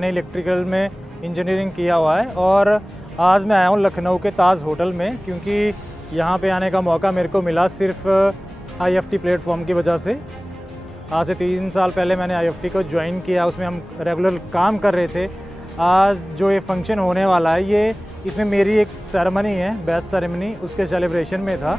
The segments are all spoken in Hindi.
मैंने इलेक्ट्रिकल में इंजीनियरिंग किया हुआ है और आज मैं आया हूँ लखनऊ के ताज होटल में, क्योंकि यहाँ पे आने का मौका मेरे को मिला सिर्फ IFT प्लेटफॉर्म की वजह से। आज से 3 साल पहले मैंने IFT को ज्वाइन किया, उसमें हम रेगुलर काम कर रहे थे। आज जो ये फंक्शन होने वाला है, इसमें मेरी एक सेरेमनी है, बैच सेरेमनी, उसके सेलिब्रेशन में था।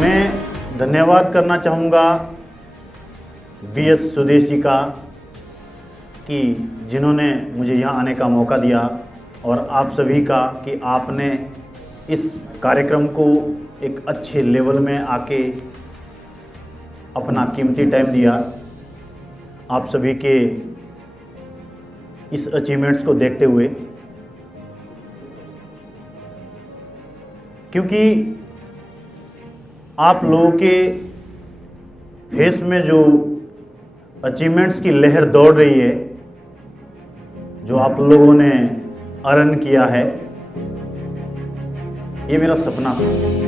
मैं धन्यवाद करना चाहूँगा BS स्वदेशी का कि जिन्होंने मुझे यहाँ आने का मौका दिया, और आप सभी का कि आपने इस कार्यक्रम को एक अच्छे लेवल में आके अपना कीमती टाइम दिया। आप सभी के इस अचीवमेंट्स को देखते हुए, क्योंकि आप लोगों के फेस में जो अचीवमेंट्स की लहर दौड़ रही है, जो आप लोगों ने अर्न किया है, ये मेरा सपना था।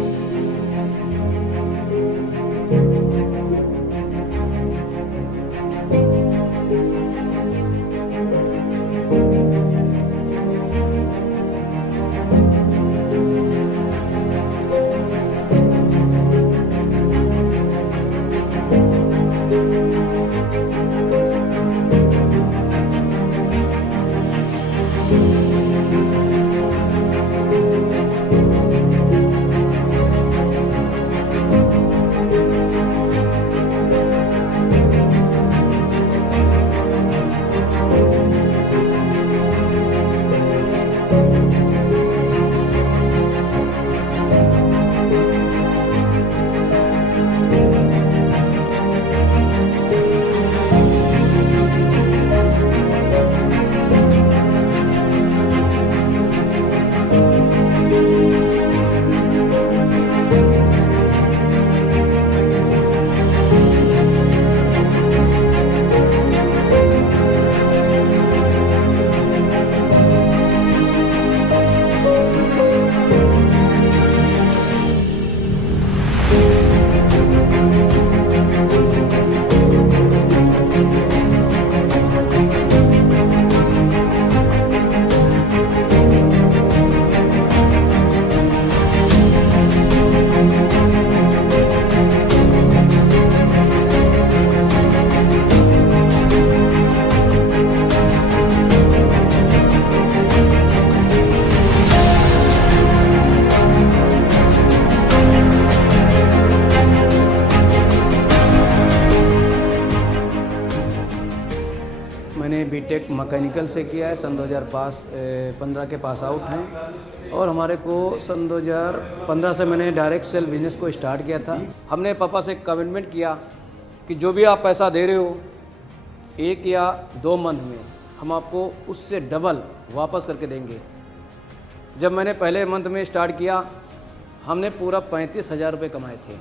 मैंने बीटेक मैकेनिकल से किया है, सन 2015 के पास आउट हैं, और हमारे को सन 2015 से मैंने डायरेक्ट सेल बिजनेस को स्टार्ट किया था। हमने पापा से कमिटमेंट किया कि जो भी आप पैसा दे रहे हो 1 या 2 मंथ में हम आपको उससे डबल वापस करके देंगे। जब मैंने पहले मंथ में स्टार्ट किया, हमने पूरा 35,000 रुपये कमाए थे।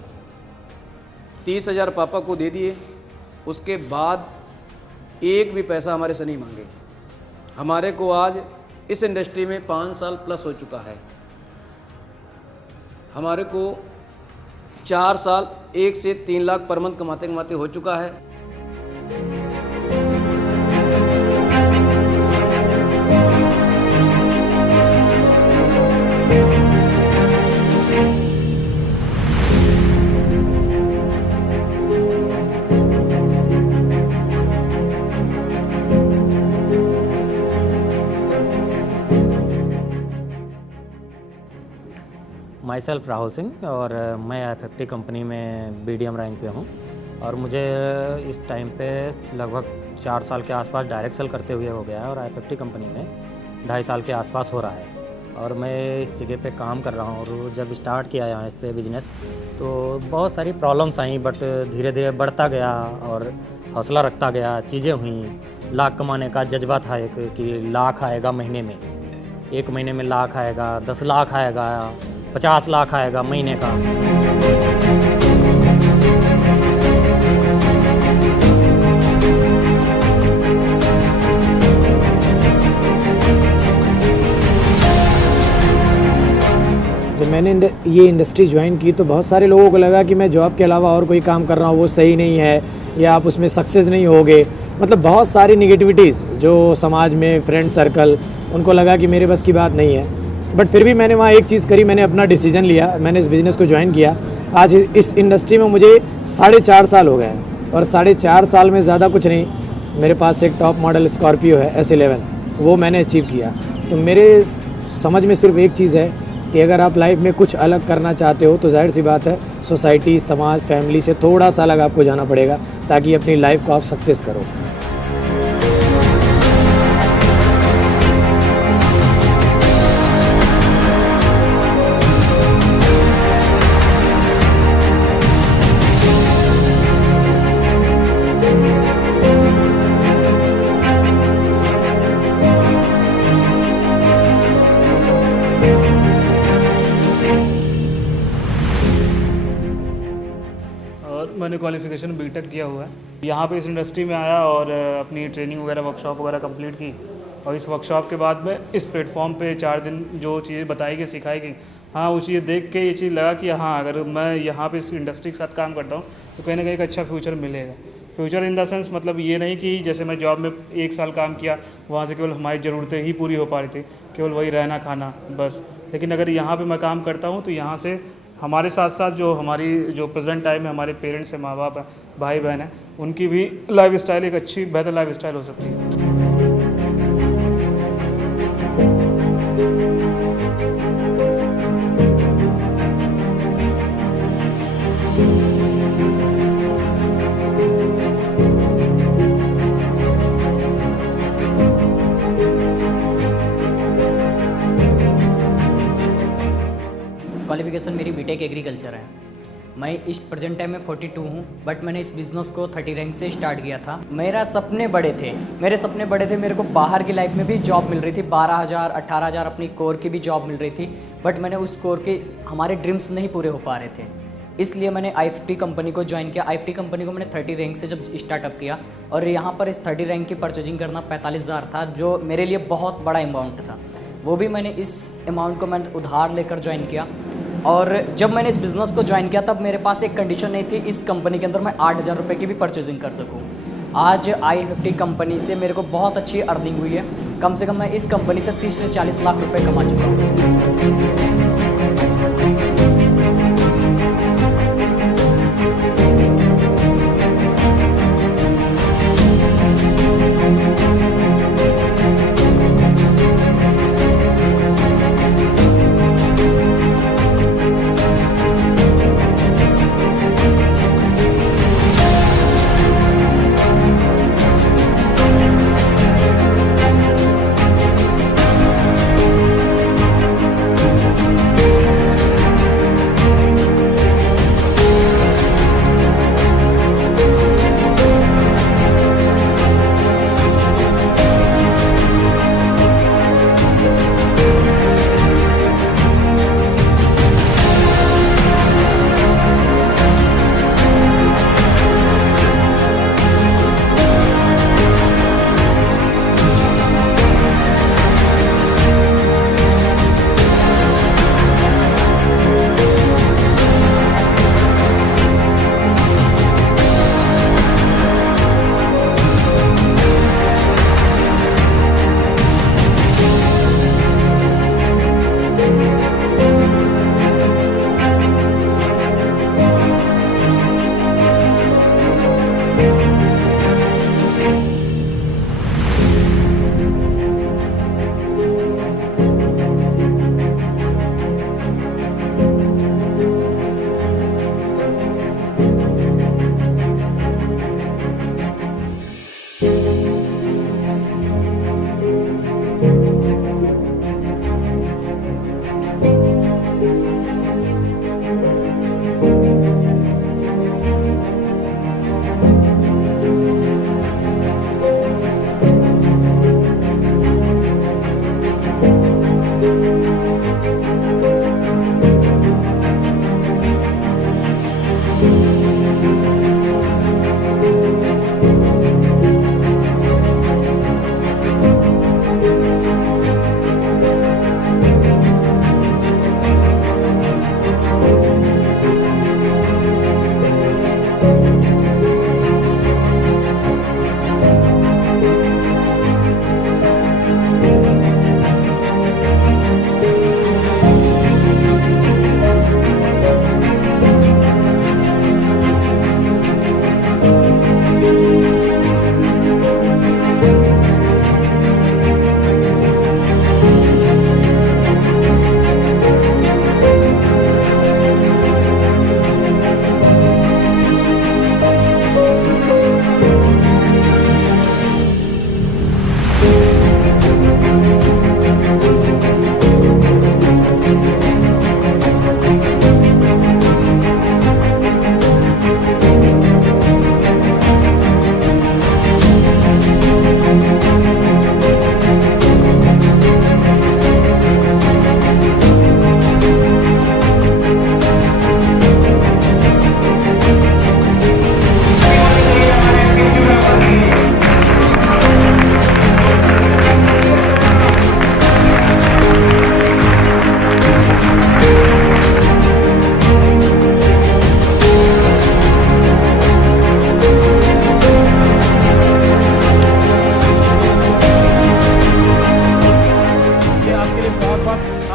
30,000 पापा को दे दिए, उसके बाद एक भी पैसा हमारे से नहीं मांगे। हमारे को आज इस इंडस्ट्री में 5 साल प्लस हो चुका है। हमारे को 4 साल 1 से 3 लाख पर मंथ कमाते कमाते हो चुका है। माई सेल्फ राहुल सिंह, और मैं IFT कंपनी में BDM रैंक पे हूँ, और मुझे इस टाइम पे लगभग 4 साल के आसपास डायरेक्ट सेल करते हुए हो गया है, और IFT कंपनी में 2.5 साल के आसपास हो रहा है, और मैं इस जगह पे काम कर रहा हूँ। और जब स्टार्ट किया यहाँ इस पे बिज़नेस, तो बहुत सारी प्रॉब्लम्स आई, बट धीरे धीरे बढ़ता गया और हौसला रखता गया। चीज़ें हुई, लाख कमाने का जज्बा था एक, कि लाख आएगा महीने में, 1 महीने में लाख आएगा, 10 लाख आएगा, 50 लाख आएगा महीने का। मैंने ये इंडस्ट्री ज्वाइन की तो बहुत सारे लोगों को लगा कि मैं जॉब के अलावा और कोई काम कर रहा हूँ वो सही नहीं है या आप उसमें सक्सेस नहीं होगे, मतलब बहुत सारी निगेटिविटीज़ जो समाज में फ्रेंड सर्कल उनको लगा कि मेरे बस की बात नहीं है। बट फिर भी मैंने वहाँ एक चीज़ करी, मैंने अपना डिसीजन लिया, मैंने इस बिज़नेस को ज्वाइन किया। आज इस इंडस्ट्री में मुझे 4.5 साल हो गए हैं और 4.5 साल में ज़्यादा कुछ नहीं, मेरे पास एक टॉप मॉडल स्कॉर्पियो है S11, वो मैंने अचीव किया। तो मेरे समझ में सिर्फ एक चीज़ है कि अगर आप लाइफ में कुछ अलग करना चाहते हो तो जाहिर सी बात है सोसाइटी, समाज, फैमिली से थोड़ा सा अलग आपको जाना पड़ेगा ताकि अपनी लाइफ को आप सक्सेस करो। और मैंने क्वालिफ़िकेशन बीटेक किया हुआ है। यहाँ पे इस इंडस्ट्री में आया और अपनी ट्रेनिंग वगैरह वर्कशॉप वगैरह कंप्लीट की और इस वर्कशॉप के बाद में इस प्लेटफॉर्म पे 4 दिन जो चीज़ें बताई गई, सिखाई गई, हाँ वो चीज़ें देख के ये चीज़ लगा कि हाँ अगर मैं यहाँ पे इस इंडस्ट्री के साथ काम करता हूँ तो कहीं ना कहीं एक अच्छा फ्यूचर मिलेगा। फ्यूचर इन द सेंस मतलब ये नहीं कि जैसे मैं जॉब में 1 साल काम किया, वहाँ से केवल हमारी ज़रूरतें ही पूरी हो पा रही थी, केवल वही रहना खाना बस। लेकिन अगर यहाँ पे मैं काम करता हूँ तो यहाँ से हमारे साथ साथ जो हमारी जो प्रेजेंट टाइम में हमारे पेरेंट्स हैं, माँ बाप हैं, भाई बहन हैं, उनकी भी लाइफ स्टाइल एक अच्छी बेहतर लाइफ स्टाइल हो सकती है। क्वालिफिकेशन मेरी बीटेक एग्रीकल्चर है। मैं इस प्रेजेंट टाइम में 42 हूँ, बट मैंने इस बिज़नेस को 30 रैंक से स्टार्ट किया था। मेरे सपने बड़े थे, मेरे को बाहर की लाइफ में भी जॉब मिल रही थी, 12,000 18,000 अपनी कोर की भी जॉब मिल रही थी, बट मैंने उस कोर के हमारे ड्रीम्स नहीं पूरे हो पा रहे थे। इसलिए मैंने IFT कंपनी को ज्वाइन किया। IFT कंपनी को मैंने 30 रैंक से जब स्टार्टअप किया और यहाँ पर इस 30 रैंक की परचेजिंग करना 45,000 था, जो मेरे लिए बहुत बड़ा अमाउंट था। वो भी मैंने इस अमाउंट को मैंने उधार लेकर ज्वाइन किया। और जब मैंने इस बिज़नेस को ज्वाइन किया तब मेरे पास एक कंडीशन नहीं थी, इस कंपनी के अंदर मैं 8,000 रुपये की भी परचेजिंग कर सकूं। आज IFT कंपनी से मेरे को बहुत अच्छी अर्निंग हुई है। कम से कम मैं इस कंपनी से 30 से 40 लाख रुपए कमा चुका हूँ।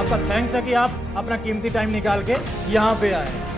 आपका थैंक्स है कि आप अपना कीमती टाइम निकाल के यहाँ पे आए।